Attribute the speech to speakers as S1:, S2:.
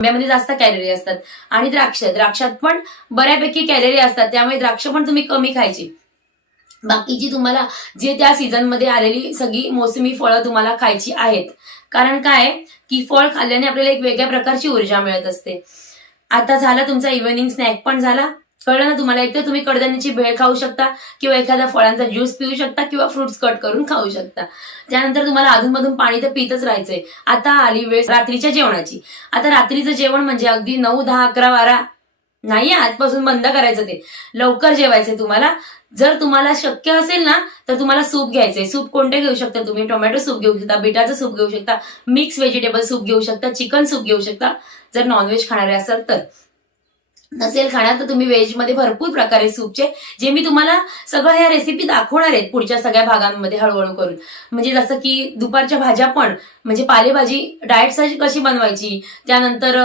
S1: आंब्यामध्ये जास्त कॅलरी असतात. आणि द्राक्ष द्राक्षात पण बऱ्यापैकी कॅलरी असतात. त्यामुळे द्राक्ष पण तुम्ही कमी खायची. बाकीची तुम्हाला जे त्या सीझनमध्ये आलेली सगळी मोसमी फळं तुम्हाला खायची आहेत. कारण काय? की फळ खाल्ल्याने आपल्याला एक वेगळ्या प्रकारची ऊर्जा मिळत असते. आता झाला तुमचा इव्हनिंग स्नॅक पण झाला. कळलं ना तुम्हाला? एक तर तुम्ही कडधान्याची भेळ खाऊ शकता किंवा एखाद्या फळांचा ज्यूस पिऊ शकता किंवा फ्रुट्स कट करून खाऊ शकता. त्यानंतर तुम्हाला अधूनमधून पाणी तर पितच राहायचंय. आता आली वेळ रात्रीच्या जेवणाची. आता रात्रीचं जेवण म्हणजे अगदी नऊ दहा अकरा बारा. नाही आजपासून बंद करायचं ते. लवकर जेवायचंय तुम्हाला. जर तुम्हाला शक्य असेल ना तर तुम्हाला सूप घ्यायचंय. सूप कोणते घेऊ शकता तुम्ही? टोमॅटो सूप घेऊ शकता बिटाचं सूप घेऊ शकता मिक्स व्हेजिटेबल सूप घेऊ शकता चिकन सूप घेऊ शकता. जर नॉनव्हेज खाणारे असाल तर. नसेल खाणार तर तुम्ही व्हेजमध्ये भरपूर प्रकार सूपचे जे मी तुम्हाला सगळं ह्या रेसिपी दाखवणार आहेत पुढच्या सगळ्या भागांमध्ये हळूहळू करून. म्हणजे जसं की दुपारच्या भाज्या पण म्हणजे पालेभाजी डाएटसाठी कशी बनवायची त्यानंतर